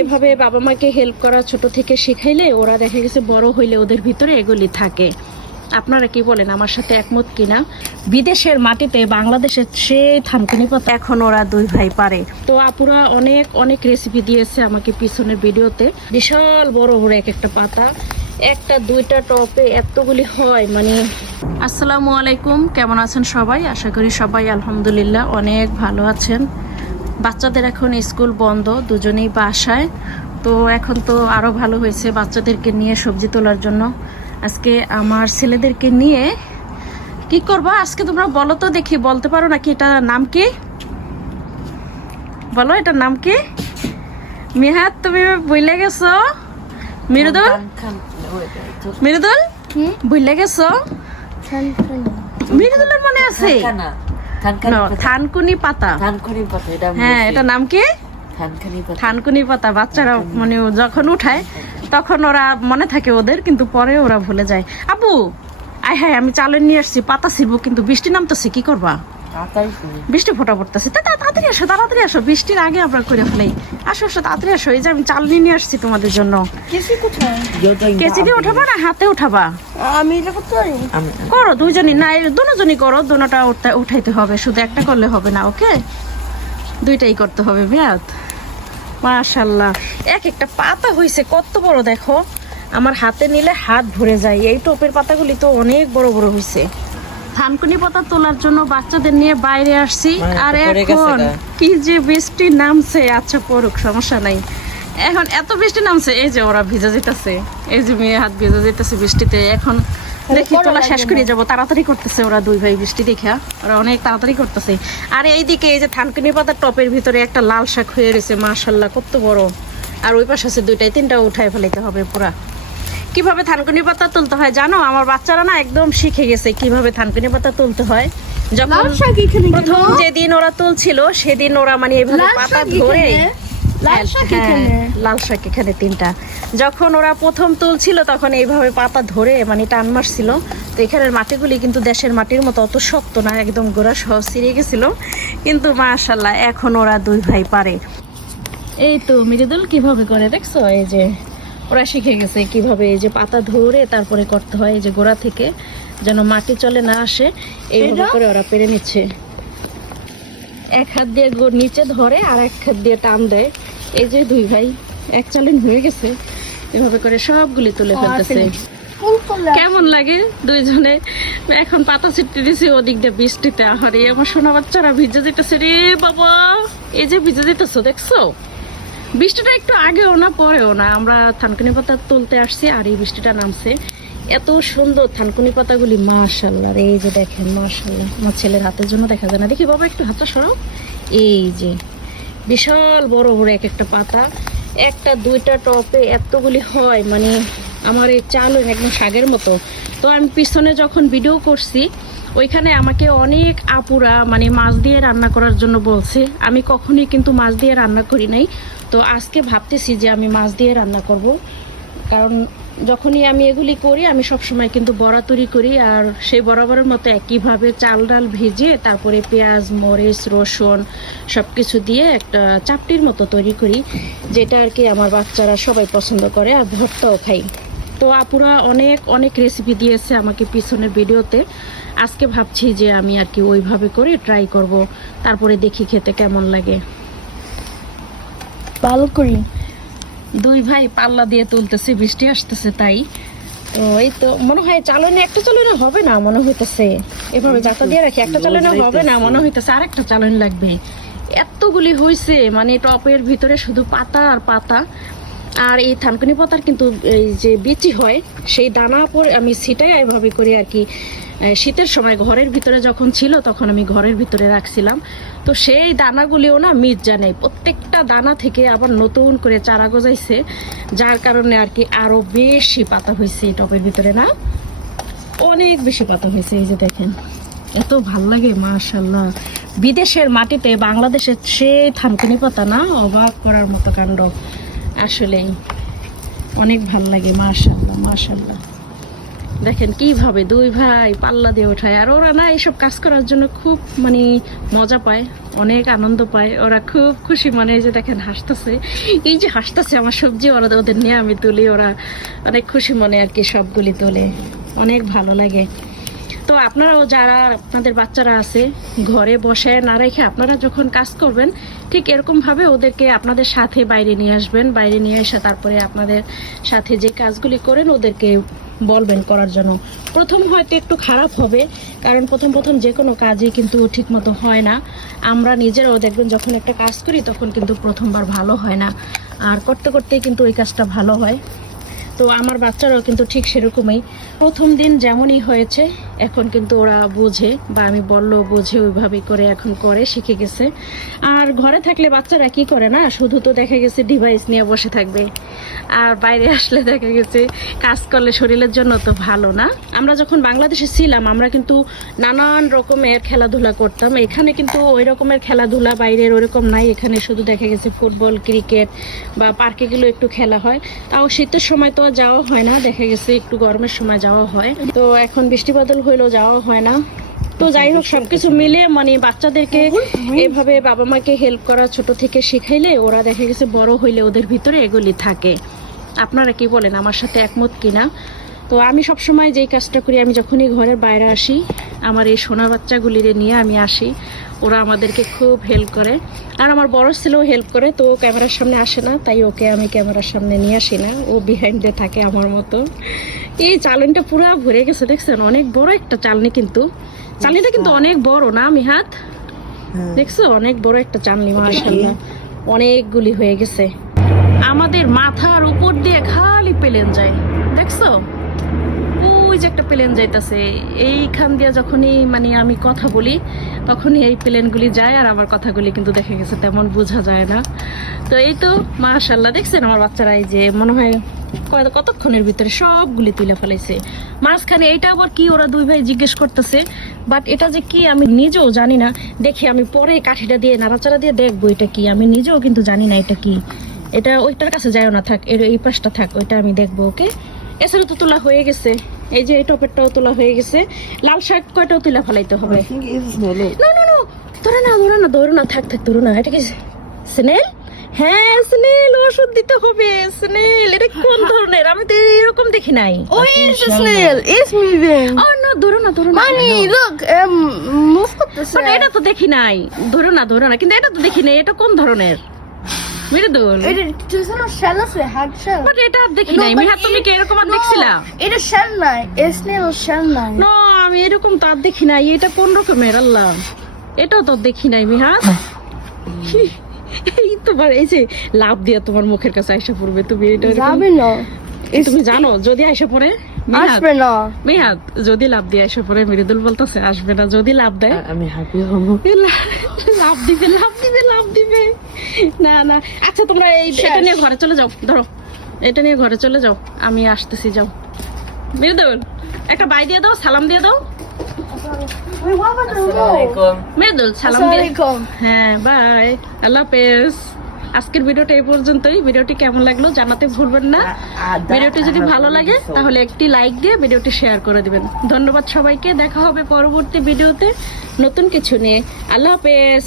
এভাবে বাবা মাকে হেল্প করা ছোট থেকে শিখাইলে ওরা দেখা গেছে বড় হইলে ওদের ভিতরে এগুলি থাকে। আপনারা কি বলেন, আমার সাথে একমত কিনা? বিদেশের মাটিতে বাংলাদেশের সেই থানকুনি পাতা এখন ওরা দুই ভাই পারে। তো আপুরা অনেক অনেক রেসিপি দিয়েছে আমাকে পিছনের ভিডিওতে। বিশাল বড় বড় এক একটা পাতা, একটা দুইটা টপে এতগুলি হয় মানে। আসসালামু আলাইকুম, কেমন আছেন সবাই? আশা করি সবাই আলহামদুলিল্লাহ অনেক ভালো আছেন। বাচ্চাদের এখন স্কুল বন্ধ, দুজনেই বাসায়। তো এখন তো আরও ভালো হয়েছে বাচ্চাদেরকে নিয়ে সবজি তোলার জন্য। আজকে আমার ছেলেদেরকে নিয়ে কি করবো আজকে তোমরা বলো তো দেখি, বলতে পারো নাকি? এটার নাম কি বলো, এটার নাম কি? মিহাত তুমি বুঝলে গেছো? মৃদুল মৃদুল বুঝলে গেছো? মৃদুলের মনে আছে থানকুনি পাতা। হ্যাঁ, এটার নাম কি? থানকুনি পাতা। বাচ্চারা মানে যখন উঠায় তখন ওরা মনে থাকে ওদের, কিন্তু পরে ওরা ভুলে যায়। আপু আয় হায়, আমি চালের নিয়ে আসছি, পাতা ছিড়বো, কিন্তু বৃষ্টি নামতেছে, কি করবা? বৃষ্টি ফোটা পড়তেছে। তাড়াতাড়ি আসো, তাড়াতাড়ি আসো, বৃষ্টির আগে আমরা করে ফেলাই। আসো আসো, তাড়াতাড়ি আসো। এই যে আমি চাল নিয়ে আসছি তোমাদের জন্য। কেচি দিয়ে উঠাবা না হাতে উঠাবা? আমি করো দুইজনই, না দুজনই করো, দুটোটা উঠাইতে হবে, শুধু একটা করলে হবে না। ওকে, দুইটাই করতে হবে। বিয়াত মাশাআল্লাহ, এক একটা পাতা হয়েছে কত বড় দেখো, আমার হাতে নিলে হাত ভরে যায়। এই টোপের পাতাগুলি তো অনেক বড় বড় হয়েছে। থানকুনি পাতা তোলার জন্য বাচ্চাদের নিয়ে বাইরে আসছি। আর এখন কি যে বৃষ্টি নামছে। আচ্ছা পড়ুক, সমস্যা নাই। এখন এত বৃষ্টি নামছে, এই যে ওরা ভিজে যেতেছে, এই যে মেয়ে হাত ভিজে যেতেছে বৃষ্টিতে। এখন দেখি তোলা শেষ করে যাবো, তাড়াতাড়ি করতেছে ওরা দুই ভাই, বৃষ্টি দেখা ওরা অনেক তাড়াতাড়ি করতেছে। আর এইদিকে এই যে থানকুনি পাতার টপের ভিতরে একটা লাল শাক হয়ে রয়েছে, মাশাআল্লাহ কত বড়। আর ওই পাশে আছে দুইটাই, তিনটা উঠায় ফেলাইতে হবে পুরা। কিভাবে থানকুনি পাতা তুলতে হয় জানো? আমার বাচ্চারা না একদম শিখে গেছে কিভাবে থানকুনি পাতা তুলতে হয়। যখন প্রথম যেদিন ওরা তুলছিল সেদিন ওরা মানে এইভাবে পাতা ধরে, লাল শাক এখানে তিনটা, যখন ওরা প্রথম তুলছিল তখন এইভাবে পাতা ধরে মানে টান মারছিল। তো এখানের মাটিগুলি কিন্তু দেশের মাটির মতো অত শক্ত না, একদম গোড়া সহ ছিঁড়ে গেছিল, কিন্তু মাশাআল্লাহ এখন ওরা দুই ভাই পারে। এই তো মৃদুল কিভাবে করে দেখছো, এই যে ওরা শিখে গেছে কিভাবে এই যে পাতা ধরে তারপরে করতে হয়, এই যে গোড়া থেকে যেন মাটি চলে না আসে, এইভাবে করে ওরা পেরে নিচ্ছে। এক হাত দিয়ে নিচে ধরে আর এক হাত দিয়ে টান দেয়। এই যে দুই ভাই এক চালেন হয়ে গেছে, এভাবে করে সবগুলি তুলে ফেলতেছে। কেমন লাগে দুইজনে? এখন পাতা ছিটতে দিছি ওদিক দিয়ে বৃষ্টিতে। আহারে আমার সোনা বাচ্চারা ভিজে যেতেছে রে বাবা, এই যে ভিজে যেতেছো দেখছো? বৃষ্টিটা একটু আগেও না পরেও না, আমরা থানকুনি পাতা তুলতে আসছি আর এই বৃষ্টিটা নামছে। এত সুন্দর থানকুনি পাতাগুলি, মাশাআল্লাহ। এই যে দেখেন, মাশাআল্লাহ। আমার ছেলের হাতের জন্য দেখা যায় না, দেখি বাবা একটু হাতটা সরাও। এই যে বিশাল বড় বড় এক একটা পাতা, একটা দুইটা টপে এতগুলি হয় মানে আমার এই চাল একদম শাকের মতো। তো আমি পিছনে যখন ভিডিও করছি ওইখানে আমাকে অনেক আপুরা মানে মাছ দিয়ে রান্না করার জন্য বলছে। আমি কখনোই কিন্তু মাছ দিয়ে রান্না করি নাই। তো আজকে ভাবতেছি যে আমি মাছ দিয়ে রান্না করব, কারণ যখনই আমি এগুলি করি আমি সবসময় কিন্তু বড়া তৈরি করি। আর সেই বরাবরের মতো একইভাবে চাল ডাল ভেজে তারপরে পেঁয়াজ মরিচ রসুন সব কিছু দিয়ে একটা চাপটির মতো তৈরি করি, যেটা আর কি আমার বাচ্চারা সবাই পছন্দ করে, আর ভর্তাও খাই। তো আপুরা অনেক অনেক রেসিপি দিয়েছে আমাকে পিছনের ভিডিওতে। আজকে ভাবছি যে আমি আর কি ওইভাবে করে ট্রাই করব, তারপরে দেখি খেতে কেমন লাগে। ভালো করি। দুই ভাই পাল্লা দিয়ে তুলতেছে, বৃষ্টি আসতেছে তাই। তো এই তো মনে হয় চালনে একটা চালনে হবে না মনে হইতেছে, এভাবে জাতা দিয়ে রাখি, একটা চালনে হবে না মনে হইতেছে, আর একটা চালন লাগবে। এতগুলি হয়েছে মানে টপের ভিতরে শুধু পাতা আর পাতা। আর এই থানকুনি পাতার কিন্তু এই যে বিচি হয় সেই দানা পরে আমি ছিটাই এভাবে করি আর কি। শীতের সময় ঘরের ভিতরে যখন ছিল তখন আমি ঘরের ভিতরে রাখছিলাম। তো সেই দানাগুলিও না মিজ জানে, প্রত্যেকটা দানা থেকে আবার নতুন করে চারা গজাইছে, যার কারণে আর কি আরো বেশি পাতা হয়েছে এই টপের ভিতরে, না অনেক বেশি পাতা হয়েছে। এই যে দেখেন এত ভাল লাগে, মাশাআল্লাহ। বিদেশের মাটিতে বাংলাদেশের সেই থানকুনি পাতা, না অবাক করার মতো কাণ্ড, আসলেই অনেক ভাল লাগে, মাশাআল্লাহ মাশাআল্লাহ। দেখেন কিভাবে দুই ভাই পাল্লা দিয়ে ওঠায়। আর ওরা না এইসব কাজ করার জন্য খুব মানে মজা পায়, অনেক আনন্দ পায়, ওরা খুব খুশি। মানে এই যে দেখেন হাসতেছে, এই যে হাসতেছে আমার সবজি ওরা ওদের নিয়ে আমি তুলি, ওরা অনেক খুশি মনে আর কি সবগুলি তোলে, অনেক ভালো লাগে। তো আপনারাও যারা আপনাদের বাচ্চারা আছে ঘরে বসে না রেখে আপনারা যখন কাজ করবেন ঠিক এরকম ভাবে ওদেরকে আপনাদের সাথে বাইরে নিয়ে আসবেন, বাইরে নিয়ে এসে তারপরে আপনাদের সাথে যে কাজগুলি করেন ওদেরকে বলবেন করার জন্য। প্রথম হয়তো একটু খারাপ হবে, কারণ প্রথম যে কোনো কাজই কিন্তু ঠিক মতো হয় না। আমরা নিজেরাও দেখবেন যখন একটা কাজ করি তখন কিন্তু প্রথমবার ভালো হয় না, আর করতে করতেই কিন্তু ওই কাজটা ভালো হয়। তো আমার বাচ্চারাও কিন্তু ঠিক সেরকমই, প্রথম দিন যেমনই হয়েছে এখন কিন্তু ওরা বোঝে, বা আমি বললেও বোঝে, ওইভাবেই করে এখন করে শিখে গেছে। আর ঘরে থাকলে বাচ্চারা কি করে না, শুধু তো দেখা গেছে ডিভাইস নিয়ে বসে থাকবে, আর বাইরে আসলে দেখা গেছে কাজ করলে শরীরের জন্য তো ভালো না। আমরা যখন বাংলাদেশে ছিলাম আমরা কিন্তু নানান রকমের খেলাধুলা করতাম, এখানে কিন্তু ওই রকমের খেলাধুলা বাইরের ওরকম নাই। এখানে শুধু দেখা গেছে ফুটবল, ক্রিকেট বা পার্কে গুলো একটু খেলা হয়, তাও শীতের সময় তো যাওয়া হয় না, দেখা গেছে একটু গরমের সময় যাওয়া হয়। তো এখন বৃষ্টি বাদল হইলেও যাওয়া হয় না। তো যাই হোক সবকিছু মিলে মানে বাচ্চাদেরকে এভাবে বাবা মাকে হেল্প করা ছোট থেকে শিখাইলে ওরা দেখা গেছে বড় হইলে ওদের ভিতরে এগুলি থাকে। আপনারা কি বলেন, আমার সাথে একমত কিনা? তো আমি সবসময় যেই কাজটা করি, আমি যখনই ঘরের বাইরে আসি আমার এই সোনা বাচ্চাগুলিরে নিয়ে আমি আসি, ওরা আমাদেরকে খুব হেল্প করে। আর আমার বড় ছেলেও হেল্প করে, তো ও ক্যামেরার সামনে আসে না, তাই ওকে আমি ক্যামেরার সামনে নিয়ে আসি না, ও বিহাইন্ডে থাকে আমার মতো। এই চালনিটা পুরো ভরে গেছে, দেখছেন অনেক বড় একটা চালনি, কিন্তু চালনিটা কিন্তু অনেক বড় না মিহাত, দেখছো অনেক বড় একটা চালনি, মাশাআল্লাহ অনেকগুলি হয়ে গেছে। আমাদের মাথার উপর দিয়ে খালি প্লেন যায়, দেখছো ওই যে একটা প্লেন যাইতাছে, এইখান দিয়ে যখনই মানে আমি কথা বলি তখনই এই প্লেনগুলি যায়, আর আমার কথাগুলি কিন্তু দেখা গেছে তেমন বোঝা যায় না। তো এই তো মাশাআল্লাহ দেখছেন আমার বাচ্চারা এই যে মনে হয় কতক্ষণের ভিতরে সবগুলি তুলে ফেলাইছে। মাঝখানে এটা আবার কি ওরা দুই ভাই জিজ্ঞেস করতেছে, বাট এটা যে কি আমি নিজেও জানি না। দেখি আমি পরে কাঠিটা দিয়ে নাড়াচাড়া দিয়ে দেখবো এটা কি, আমি নিজেও কিন্তু জানি না এটা কি। এটা ওইটার কাছে যায় না, থাক এর এই পাশটা থাক, ওইটা আমি দেখবো। ওকে, এছাড়া তো তোলা হয়ে গেছে, এই যে এই টপেরটাও তোলা হয়ে গেছে। লাল শাক কয়টাও তুলে ফেলাইতে হবে। ধরো না থাক ধরো না। এটা কি স্নেল? হ্যাঁ স্নেল, ওষুধ দিতে হবে। স্নেল এটা কোন ধরনের, আমি তো এরকম দেখি নাই। Oh, it's a snail. It's moving. ও না, ধরো না Mommy, look. Move up the But এটা তো দেখি নাই। ধরো না কিন্তু এটা তো দেখি নাই, এটা কোন ধরনের Mridul? It's not shell, it's a hard shell. But এটা দেখি নাই মিহা, তুমি কি এরকম আর দেখছিলা? It's a shell line. It's snail shell line. না আমি এরকম তো আর দেখি নাই। এটা কোন রকমের আল্লাহ, এটাও তো দেখি নাই মিহা। এই তোমার এই যে লাভ দিয়া তোমার মুখের কাছে আইসা পড়বে, তুমি এটা যাবে না। তুমি জানো যদি আইসা পড়ে আসবে না। মিহাদ যদি লাভ দিয়ে আইসা পড়ে, মৃদুল বলতেছে আসবে না, যদি লাভ দেয় আমি হ্যাপি হব। লাভ দিবে। না আচ্ছা তোমরা এটা নিয়ে ঘরে চলে যাও, ধরো এটা নিয়ে ঘরে চলে যাও, আমি আসতেছি, যাও। মৃদুল একটা বাই দিয়ে দাও, সালাম দিয়ে দাও। মৃদুল সালাম দিয়ে, হ্যাঁ বাই, আল্লাহ হাফেজ। আজকের ভিডিওটা এই পর্যন্তই। ভিডিওটি কেমন লাগলো জানাতে ভুলবেন না। ভিডিওটি যদি ভালো লাগে তাহলে একটি লাইক দিয়ে ভিডিওটি শেয়ার করে দিবেন। ধন্যবাদ সবাইকে, দেখা হবে পরবর্তী ভিডিওতে নতুন কিছু নিয়ে। আল্লাহ হাফেজ।